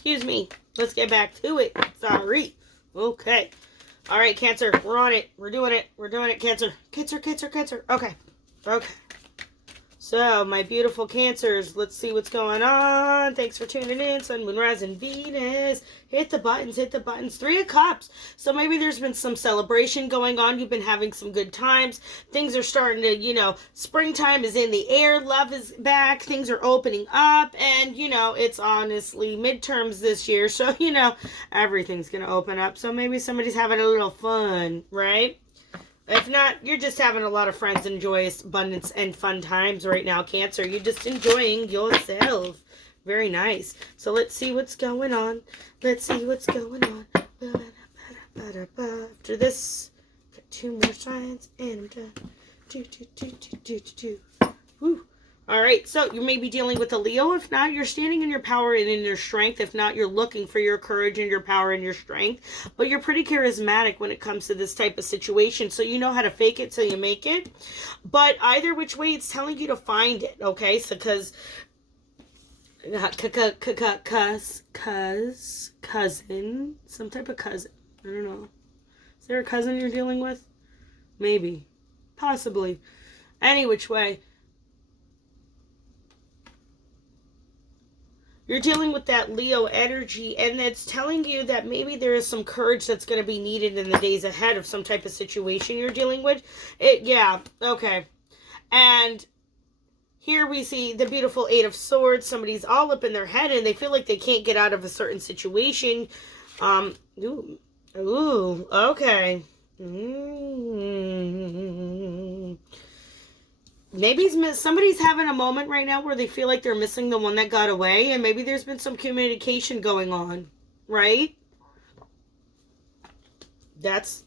Excuse me. Let's get back to it. Sorry. Okay. All right, Cancer. We're on it. We're doing it. We're doing it, Cancer. Cancer, Cancer, Cancer. Okay. Okay. So, my beautiful Cancers, let's see what's going on. Thanks for tuning in. Sun, Moon, Rising, Venus. Hit the buttons, hit the buttons. 3 of Cups. So, maybe there's been some celebration going on. You've been having some good times. Things are starting to, you know, springtime is in the air. Love is back. Things are opening up. And, you know, it's honestly midterms this year. So, you know, everything's going to open up. So, maybe somebody's having a little fun, right? If not, you're just having a lot of friends and joyous, abundance, and fun times right now, Cancer. You're just enjoying yourself. Very nice. So let's see what's going on. Let's see what's going on. After this, got 2 more signs, and I'm done. Woo. All right, so you may be dealing with a Leo. If not, you're standing in your power and in your strength. If not, you're looking for your courage and your power and your strength. But you're pretty charismatic when it comes to this type of situation. So you know how to fake it till you make it. But either which way, it's telling you to find it, okay? So because cousin, some type of cousin. I don't know. Is there a cousin you're dealing with? Maybe. Possibly. Any which way. You're dealing with that Leo energy, and it's telling you that maybe there is some courage that's going to be needed in the days ahead of some type of situation you're dealing with. Yeah, okay. And here we see the beautiful 8 of Swords. Somebody's all up in their head, and they feel like they can't get out of a certain situation. Ooh, okay. Maybe somebody's having a moment right now where they feel like they're missing the one that got away, and maybe there's been some communication going on, right? That's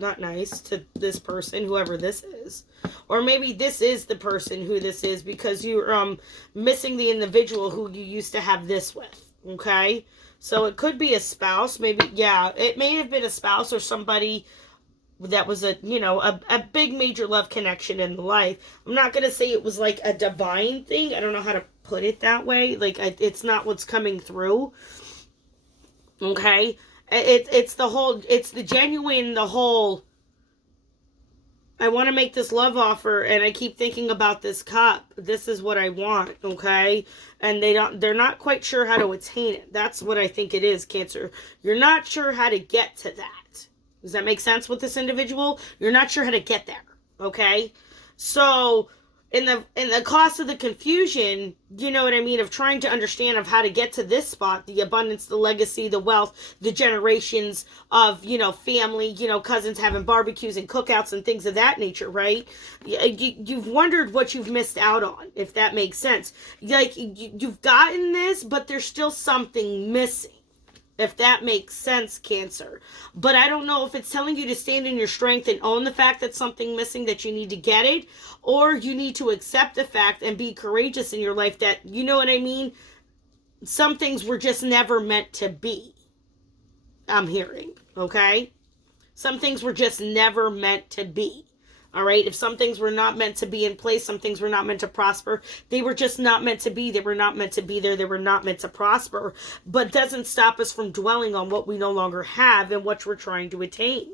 not nice to this person, whoever this is. Or maybe this is the person who this is because you're missing the individual who you used to have this with, okay? So it could be a spouse, maybe, yeah, it may have been a spouse or somebody that was a big major love connection in life. I'm not going to say it was like a divine thing. I don't know how to put it that way. Like, it's not what's coming through. Okay? It's the genuine, the whole, I want to make this love offer and I keep thinking about this cup. This is what I want, okay? And they're not quite sure how to attain it. That's what I think it is, Cancer. You're not sure how to get to that. Does that make sense with this individual? You're not sure how to get there, okay? So, in the cost of the confusion, you know what I mean, of trying to understand of how to get to this spot, the abundance, the legacy, the wealth, the generations of, family, cousins having barbecues and cookouts and things of that nature, right? You've wondered what you've missed out on, if that makes sense. Like, you've gotten this, but there's still something missing. If that makes sense, Cancer. But I don't know if it's telling you to stand in your strength and own the fact that something missing, that you need to get it, or you need to accept the fact and be courageous in your life that, you know what I mean? Some things were just never meant to be. I'm hearing, okay? Some things were just never meant to be. All right, if some things were not meant to be in place, some things were not meant to prosper, they were just not meant to be. They were not meant to be there. They were not meant to prosper. But it doesn't stop us from dwelling on what we no longer have and what we're trying to attain.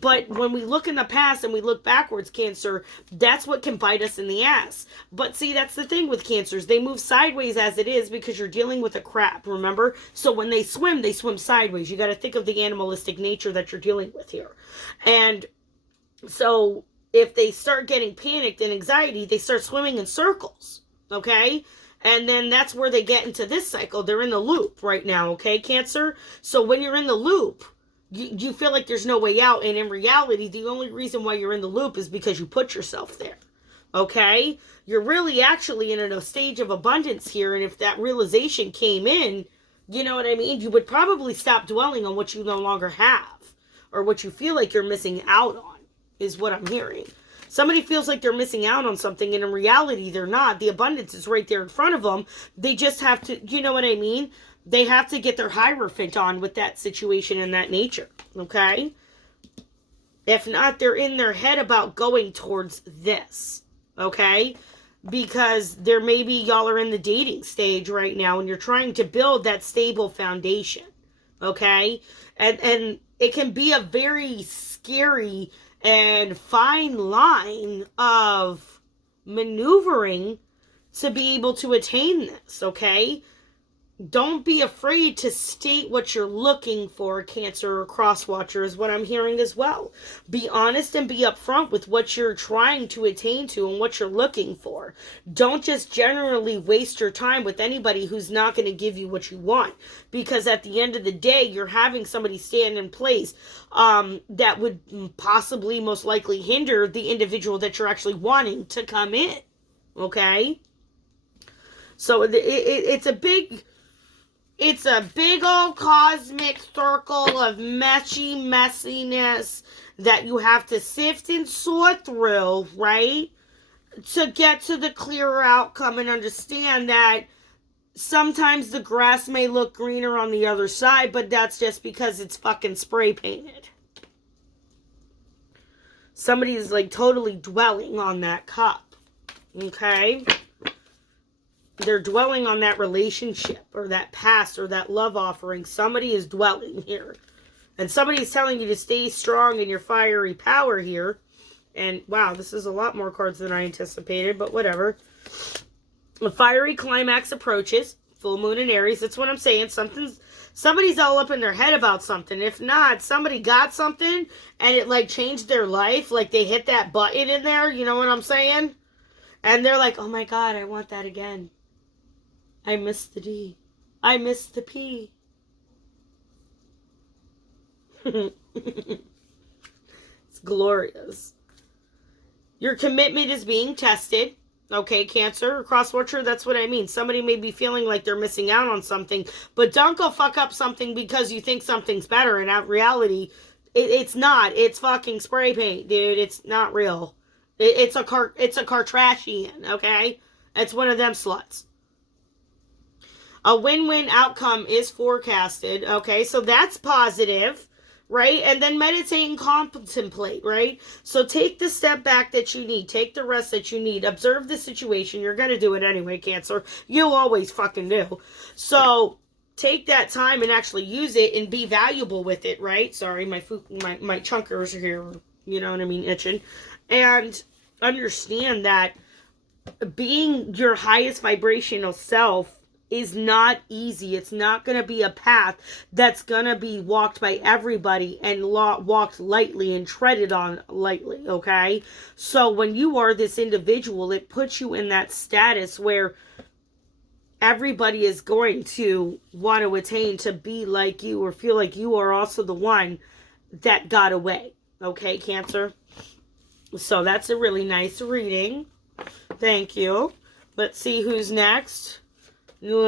But when we look in the past and we look backwards, Cancer, that's what can bite us in the ass. But see, that's the thing with Cancers. They move sideways as it is because you're dealing with a crab, remember? So when they swim sideways. You got to think of the animalistic nature that you're dealing with here. And so if they start getting panicked and anxiety, they start swimming in circles, okay? And then that's where they get into this cycle. They're in the loop right now, okay, Cancer? So when you're in the loop, you feel like there's no way out. And in reality, the only reason why you're in the loop is because you put yourself there, okay? You're really actually in a stage of abundance here. And if that realization came in, you know what I mean? You would probably stop dwelling on what you no longer have or what you feel like you're missing out on. Is what I'm hearing. Somebody feels like they're missing out on something, and in reality, they're not. The abundance is right there in front of them. They just have to, you know what I mean? They have to get their Hierophant on with that situation and that nature, okay? If not, they're in their head about going towards this, okay? because there maybe y'all are in the dating stage right now and you're trying to build that stable foundation. Okay? And it can be a very scary and fine line of maneuvering to be able to attain this, okay? Don't be afraid to state what you're looking for, Cancer or Crosswatcher, is what I'm hearing as well. Be honest and be upfront with what you're trying to attain to and what you're looking for. Don't just generally waste your time with anybody who's not going to give you what you want. Because at the end of the day, you're having somebody stand in place that would possibly most likely hinder the individual that you're actually wanting to come in. Okay? So it's a big old cosmic circle of messiness that you have to sift and sort through, right? To get to the clearer outcome and understand that sometimes the grass may look greener on the other side, but that's just because it's fucking spray painted. Somebody is like totally dwelling on that cup, okay? They're dwelling on that relationship or that past or that love offering. Somebody is dwelling here. And somebody is telling you to stay strong in your fiery power here. And wow, this is a lot more cards than I anticipated, but whatever. A fiery climax approaches. Full moon in Aries. That's what I'm saying. Somebody's all up in their head about something. If not, somebody got something and it like changed their life. Like they hit that button in there. You know what I'm saying? And they're like, oh my God, I want that again. I miss the D. I miss the P. It's glorious. Your commitment is being tested. Okay, Cancer or Crosswatcher, that's what I mean. Somebody may be feeling like they're missing out on something, but don't go fuck up something because you think something's better. And in reality, it's not. It's fucking spray paint, dude. It's not real. It's a Kardashian, okay? It's one of them sluts. A win-win outcome is forecasted, okay? So that's positive, right? And then meditate and contemplate, right? So take the step back that you need. Take the rest that you need. Observe the situation. You're going to do it anyway, Cancer. You always fucking do. So take that time and actually use it and be valuable with it, right? Sorry, my chunkers are here, you know what I mean, itching. And understand that being your highest vibrational self is not easy. It's not going to be a path that's going to be walked by everybody and walked lightly and treaded on lightly, okay? So when you are this individual, it puts you in that status where everybody is going to want to attain to be like you or feel like you are also the one that got away, okay, Cancer? So that's a really nice reading. Thank you. Let's see who's next. Leo.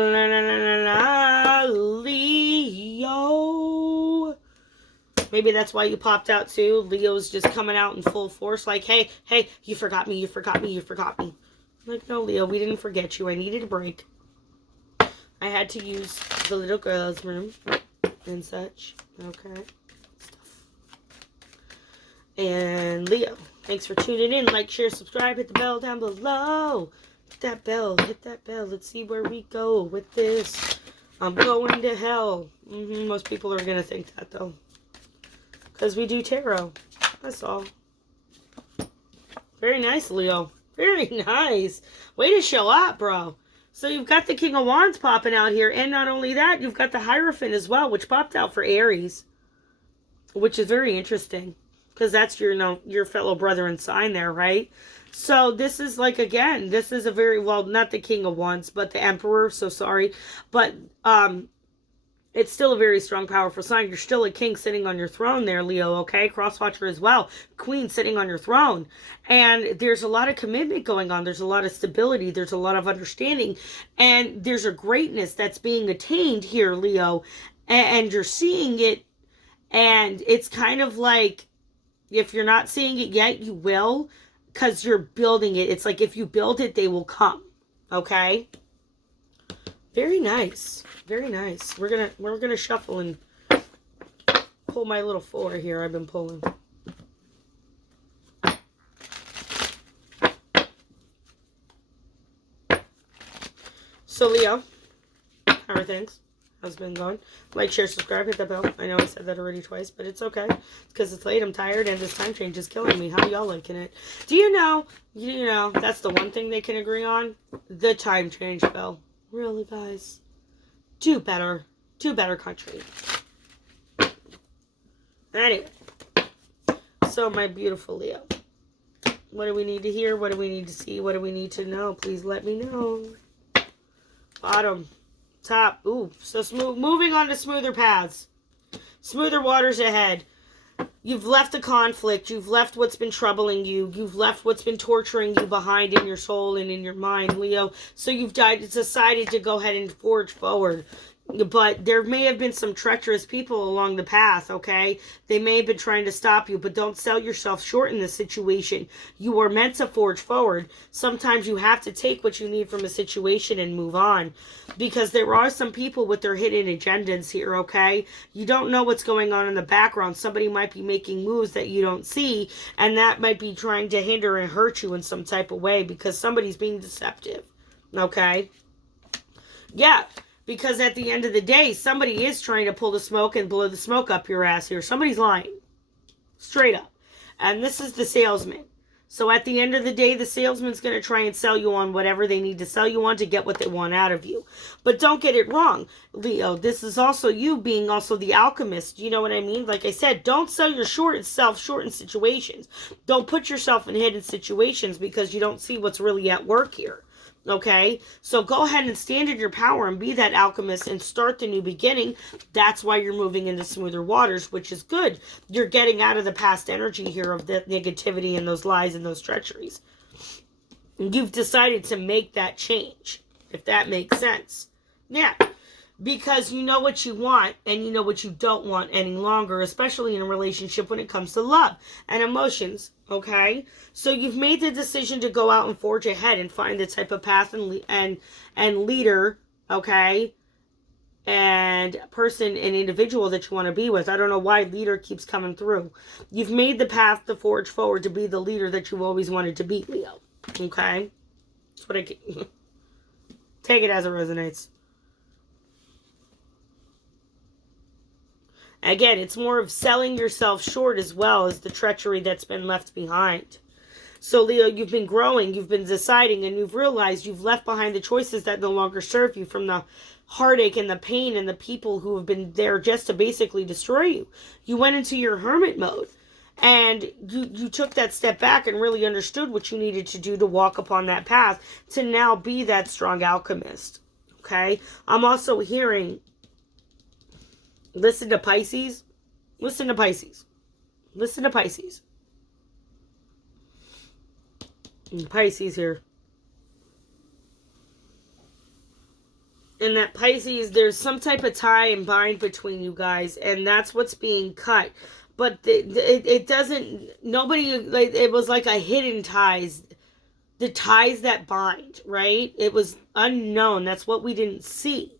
Maybe that's why you popped out too. Leo's just coming out in full force like, hey, you forgot me. I'm like, no, Leo, we didn't forget you. I needed a break. I had to use the little girl's room and such. Okay. Stuff. And Leo, thanks for tuning in. Like, share, subscribe, hit the bell down below. Hit that bell. Let's see where we go with this. I'm going to hell. Most people are going to think that, though. Because we do tarot. That's all. Very nice, Leo. Very nice. Way to show up, bro. So you've got the King of Wands popping out here. And not only that, you've got the Hierophant as well, which popped out for Aries. Which is very interesting. Because that's your fellow brother and sign there, right? So this is like, again, this is a very, well, not the King of Wands, but the Emperor, so sorry. But it's still a very strong, powerful sign. You're still a king sitting on your throne there, Leo, okay? Crosswatcher as well. Queen sitting on your throne. And there's a lot of commitment going on. There's a lot of stability. There's a lot of understanding. And there's a greatness that's being attained here, Leo. And you're seeing it. And it's kind of like, if you're not seeing it yet, you will. Because you're building it. It's like if you build it, they will come. Okay? Very nice. Very nice. We're gonna shuffle and pull my little four here I've been pulling. So, Leo, how are things? How's it been going? Like, share, subscribe, hit that bell. I know I said that already twice, but it's okay. It's because it's late, I'm tired, and this time change is killing me. How y'all liking it? Do you know, that's the one thing they can agree on? The time change, Bill. Really, guys? Do better. Do better, country. Anyway. So, my beautiful Leo. What do we need to hear? What do we need to see? What do we need to know? Please let me know. Bottom. Top. Ooh, so smooth. Moving on to smoother paths. Smoother waters ahead. You've left the conflict. You've left what's been troubling you. You've left what's been torturing you behind in your soul and in your mind, Leo. So you've decided to go ahead and forge forward. But there may have been some treacherous people along the path, okay? They may have been trying to stop you, but don't sell yourself short in this situation. You are meant to forge forward. Sometimes you have to take what you need from a situation and move on. Because there are some people with their hidden agendas here, okay? You don't know what's going on in the background. Somebody might be making moves that you don't see, and that might be trying to hinder and hurt you in some type of way because somebody's being deceptive, okay? Yeah. Because at the end of the day, somebody is trying to pull the smoke and blow the smoke up your ass here. Somebody's lying. Straight up. And this is the salesman. So at the end of the day, the salesman's going to try and sell you on whatever they need to sell you on to get what they want out of you. But don't get it wrong, Leo. This is also you being also the alchemist. You know what I mean? Like I said, don't sell yourself short in situations. Don't put yourself in hidden situations because you don't see what's really at work here. Okay, so go ahead and stand in your power and be that alchemist and start the new beginning. That's why you're moving into smoother waters, which is good. You're getting out of the past energy here of the negativity and those lies and those treacheries. You've decided to make that change, if that makes sense. Yeah, because you know what you want and you know what you don't want any longer, especially in a relationship when it comes to love and emotions. Okay, so you've made the decision to go out and forge ahead and find the type of path and leader, okay, and person and individual that you want to be with. I don't know why leader keeps coming through. You've made the path to forge forward to be the leader that you've always wanted to be, Leo. Okay, that's what I take it as it resonates. Again, it's more of selling yourself short as well as the treachery that's been left behind. So, Leo, you've been growing, you've been deciding, and you've realized you've left behind the choices that no longer serve you from the heartache and the pain and the people who have been there just to basically destroy you. You went into your hermit mode, and you took that step back and really understood what you needed to do to walk upon that path to now be that strong alchemist. Okay? I'm also hearing... Listen to Pisces. Listen to Pisces. Listen to Pisces. And Pisces here. And that Pisces, there's some type of tie and bind between you guys. And that's what's being cut. But it doesn't, nobody, like, it was like a hidden ties. The ties that bind, right? It was unknown. That's what we didn't see.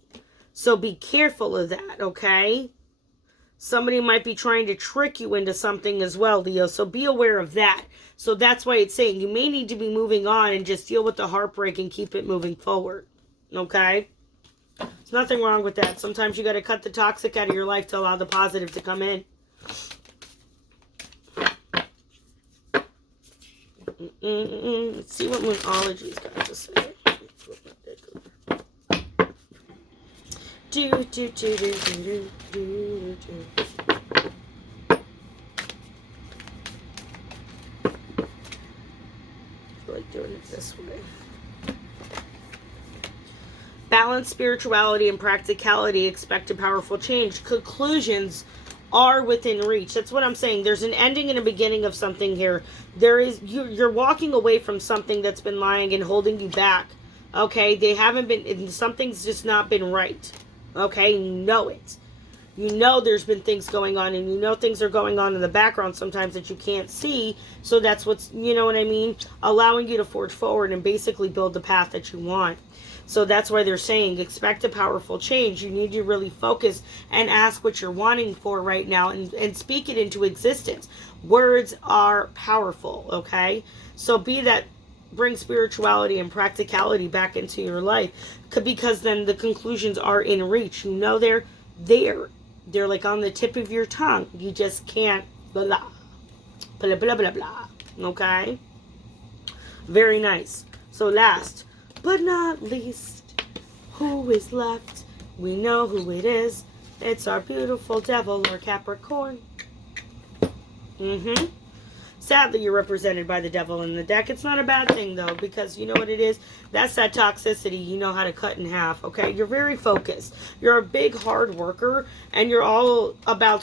So be careful of that, okay? Somebody might be trying to trick you into something as well, Leo. So be aware of that. So that's why it's saying you may need to be moving on and just deal with the heartbreak and keep it moving forward, okay? There's nothing wrong with that. Sometimes you got to cut the toxic out of your life to allow the positive to come in. Let's see what Moonology's got to say. I like doing it this way. Balance, spirituality, and practicality. Expect a powerful change. Conclusions are within reach. That's what I'm saying. There's an ending and a beginning of something here. You're walking away from something that's been lying and holding you back. Okay, they haven't been, something's just not been right. Okay, you know it. You know there's been things going on, and you know things are going on in the background sometimes that you can't see. So that's what's, you know what I mean? Allowing you to forge forward and basically build the path that you want. So that's why they're saying expect a powerful change. You need to really focus and ask what you're wanting for right now and speak it into existence. Words are powerful, okay? So bring spirituality and practicality back into your life. because then the conclusions are in reach. You know they're there. They're like on the tip of your tongue. You just can't blah, blah, blah, blah, blah, blah. Okay? Very nice. So last but not least, who is left? We know who it is. It's our beautiful devil or Capricorn. Sadly, you're represented by the devil in the deck. It's not a bad thing, though, because you know what it is? That's that toxicity you know how to cut in half, okay? You're very focused. You're a big, hard worker, and you're all about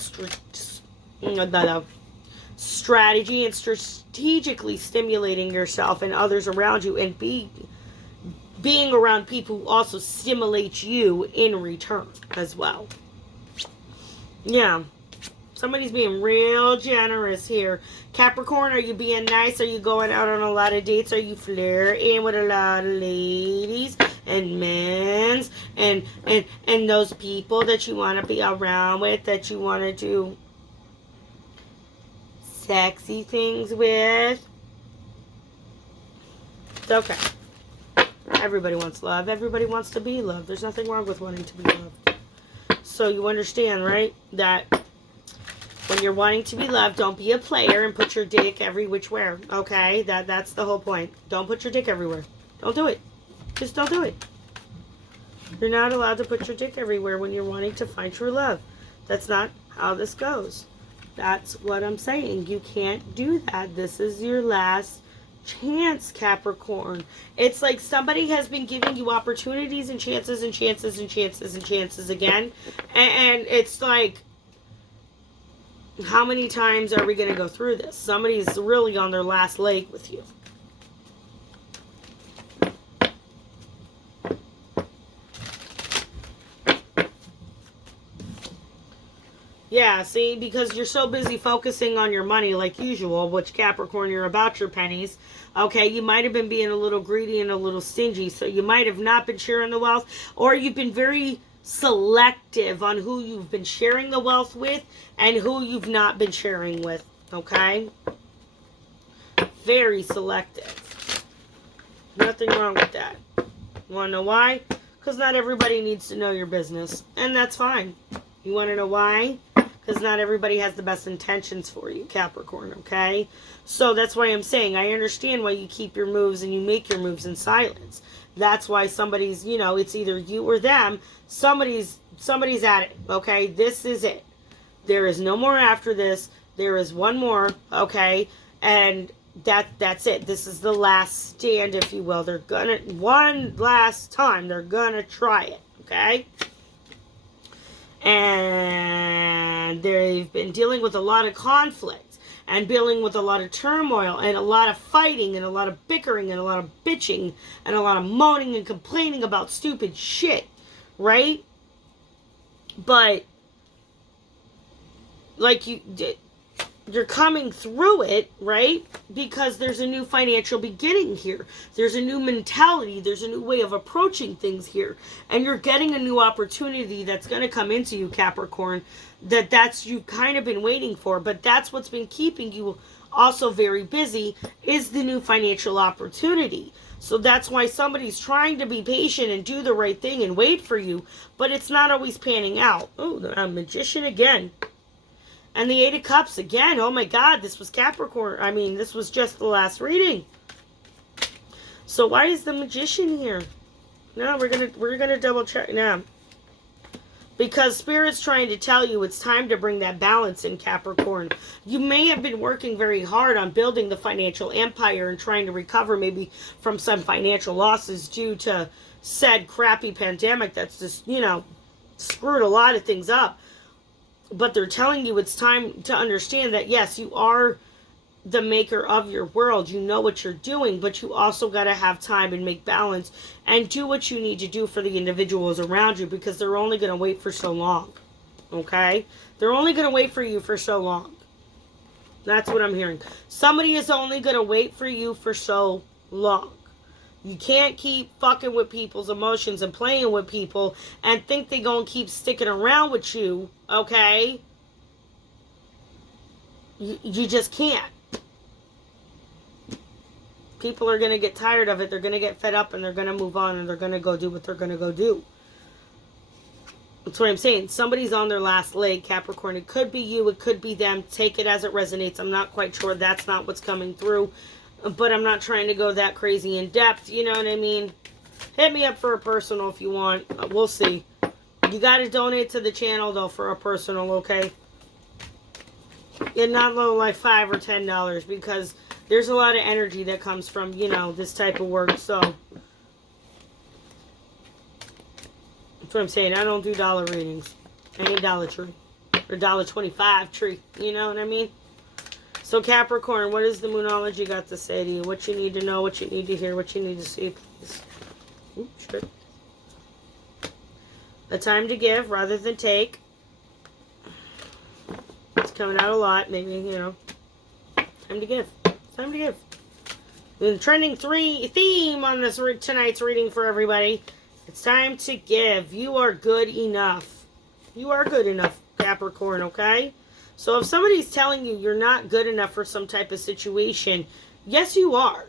strategy and strategically stimulating yourself and others around you, and being around people who also stimulate you in return as well. Yeah. Somebody's being real generous here. Capricorn, are you being nice? Are you going out on a lot of dates? Are you flirting with a lot of ladies and men and those people that you want to be around with, that you want to do sexy things with? It's okay. Everybody wants love. Everybody wants to be loved. There's nothing wrong with wanting to be loved. So you understand, right? That when you're wanting to be loved, don't be a player and put your dick every which way. Okay? That's the whole point. Don't put your dick everywhere. Don't do it. Just don't do it. You're not allowed to put your dick everywhere when you're wanting to find true love. That's not how this goes. That's what I'm saying. You can't do that. This is your last chance, Capricorn. It's like somebody has been giving you opportunities and chances and chances and chances and chances again. And it's like, how many times are we going to go through this? Somebody's really on their last leg with you. Yeah, see, because you're so busy focusing on your money like usual, which Capricorn, you're about your pennies. Okay, you might have been being a little greedy and a little stingy, so you might have not been sharing the wealth, or you've been very selective on who you've been sharing the wealth with and who you've not been sharing with, okay? Very selective. Nothing wrong with that. You want to know why? Because not everybody needs to know your business, and that's fine. You want to know why? Because not everybody has the best intentions for you, Capricorn, okay? So that's why I'm saying I understand why you keep your moves and you make your moves in silence. That's why somebody's, you know, it's either you or them. Somebody's at it, okay? This is it. There is no more after this. There is one more, okay? And that's it. This is the last stand, if you will. They're gonna, one last time, they're gonna try it, okay? And they've been dealing with a lot of conflict and dealing with a lot of turmoil and a lot of fighting and a lot of bickering and a lot of bitching and a lot of moaning and complaining about stupid shit, right? But like you're coming through it, right? Because there's a new financial beginning here. There's a new mentality. There's a new way of approaching things here. And you're getting a new opportunity that's going to come into you, Capricorn, that's you've kind of been waiting for. But that's what's been keeping you also very busy, is the new financial opportunity. So that's why somebody's trying to be patient and do the right thing and wait for you. But it's not always panning out. Oh, the Magician again. And the Eight of Cups again. Oh my God, this was Capricorn. I mean, this was just the last reading. So why is the Magician here? No, we're gonna double check now. Because Spirit's trying to tell you it's time to bring that balance in, Capricorn. You may have been working very hard on building the financial empire and trying to recover maybe from some financial losses due to said crappy pandemic that's just, you know, screwed a lot of things up. But they're telling you it's time to understand that, yes, you are the maker of your world. You know what you're doing, but you also got to have time and make balance and do what you need to do for the individuals around you, because they're only going to wait for so long. Okay? They're only going to wait for you for so long. That's what I'm hearing. Somebody is only going to wait for you for so long. You can't keep fucking with people's emotions and playing with people and think they're going to keep sticking around with you, okay? You just can't. People are going to get tired of it. They're going to get fed up, and they're going to move on, and they're going to go do what they're going to go do. That's what I'm saying. Somebody's on their last leg, Capricorn. It could be you. It could be them. Take it as it resonates. I'm not quite sure. That's not what's coming through. But I'm not trying to go that crazy in depth. You know what I mean? Hit me up for a personal if you want. We'll see. You got to donate to the channel, though, for a personal, okay? And not low like $5 or $10, because there's a lot of energy that comes from, you know, this type of work. So that's what I'm saying. I don't do dollar readings. I ain't Dollar Tree. Or $1.25 tree. You know what I mean? So Capricorn, what does the Moonology got to say to you? What you need to know, what you need to hear, what you need to see, please. Oops, shit. A time to give rather than take. It's coming out a lot. Maybe, you know. Time to give. Time to give. The trending theme on this tonight's reading for everybody. It's time to give. You are good enough. You are good enough, Capricorn, okay? So if somebody's telling you you're not good enough for some type of situation, yes, you are.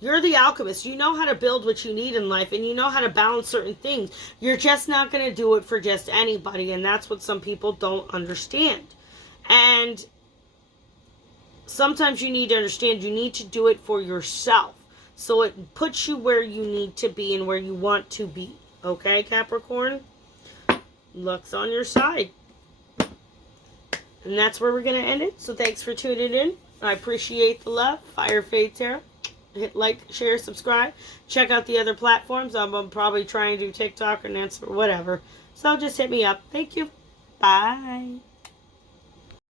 You're the alchemist. You know how to build what you need in life, and you know how to balance certain things. You're just not going to do it for just anybody, and that's what some people don't understand. And sometimes you need to understand you need to do it for yourself. So it puts you where you need to be and where you want to be. Okay, Capricorn? Luck's on your side. And that's where we're going to end it. So thanks for tuning in. I appreciate the love. Fire Fae Tarot. Hit like, share, subscribe. Check out the other platforms. I'm probably trying to do TikTok or Nance or whatever. So just hit me up. Thank you. Bye.